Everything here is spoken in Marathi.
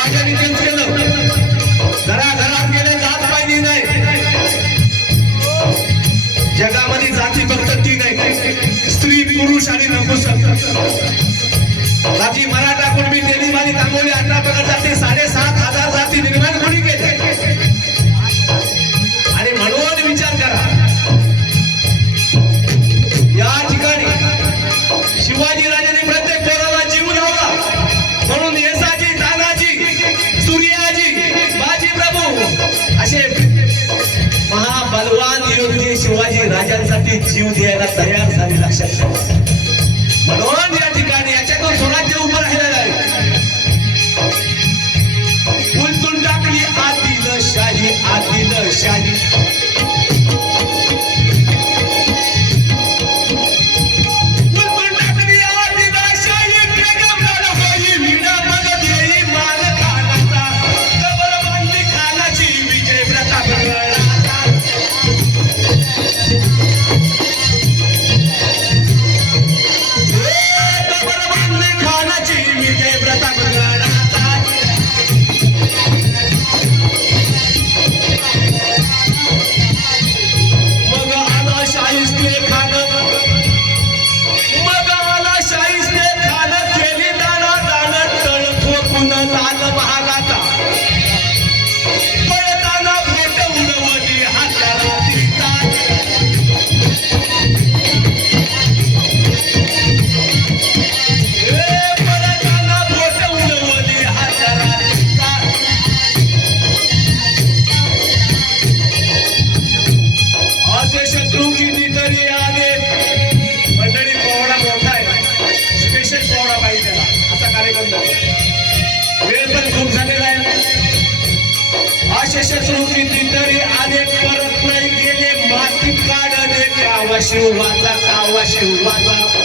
राजाने तेच केलं. घराघरात गेले, जात पाहिली नाही. जगामध्ये जाती फक्त तीन आहेत, स्त्री, पुरुष आणि नपुंसक. राजी मराठा, कुणबी, तेली, माली, तांबोली, 18 प्रकार जाती, 7,500 जाती निर्माण कोणी केले? आणि म्हणून विचार करा, या ठिकाणी शिवाजी राजांनी प्रत्येक पोराला जीव लावला. म्हणून येसाजी, तानाजी, सूर्याजी, बाजी प्रभू असे महाबलवान योद्धे शिवाजी राजांसाठी जीव द्यायला तयार झाले. लक्षात ठेवा. म्हणून या ठिकाणी याच्यातून स्वराज्य उभं राहिलेलं आहे. उलटून टाकली आदिलशाही, आदिलशाही. शत्रू कितीतरी अनेक परत नाही गेले. मातीत काढले कावा शिवाचा, कावा शिवाचा.